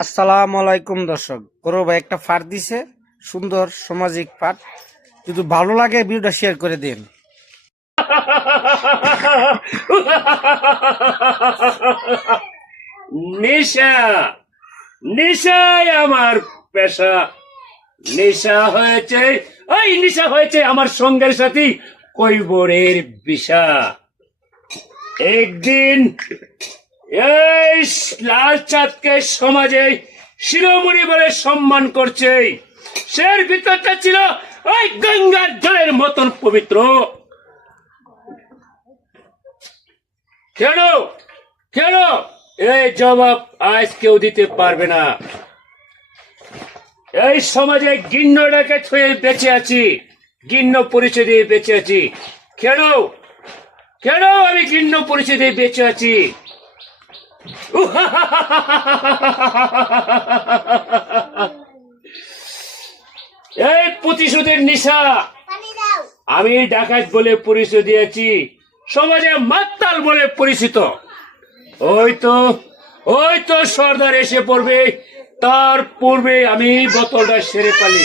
আসসালামু আলাইকুম দর্শক, গৌরব ভাই একটা ফাট দিছে, সুন্দর সামাজিক ফাট। যদি ভালো লাগে ভিডিওটা শেয়ার করে দিন। নেশা নেশাই আমার পেশা। নেশা হয়েছে, ওই নেশা হয়েছে আমার সঙ্গের সাথী কৈবরের বিষা। একদিন এই লাল চাঁদকে সমাজে শিরোমণি বলে সম্মান করছে। সের ভিতরটা ছিল ওই গঙ্গার জলের মতন পবিত্র। কেন কেন এই জবাব আজ কেউ দিতে পারবে না। এই সমাজে গিন্নটাকে ছুঁয়ে বেঁচে আছি, গিন্ন পরিচয় দিয়ে বেঁচে আছি। কেন কেন আমি গিন্ন পরিচয় দিয়ে বেঁচে আছি? এই প্রতিশোধের নিশা। আমি ডাকাত বলে পরিচয় দিয়েছি, সমাজে মাতাল বলে পরিচিত। ওই তো সর্দার এসে পড়বে, তার পূর্বে আমি বোতলটা সেরে পালি।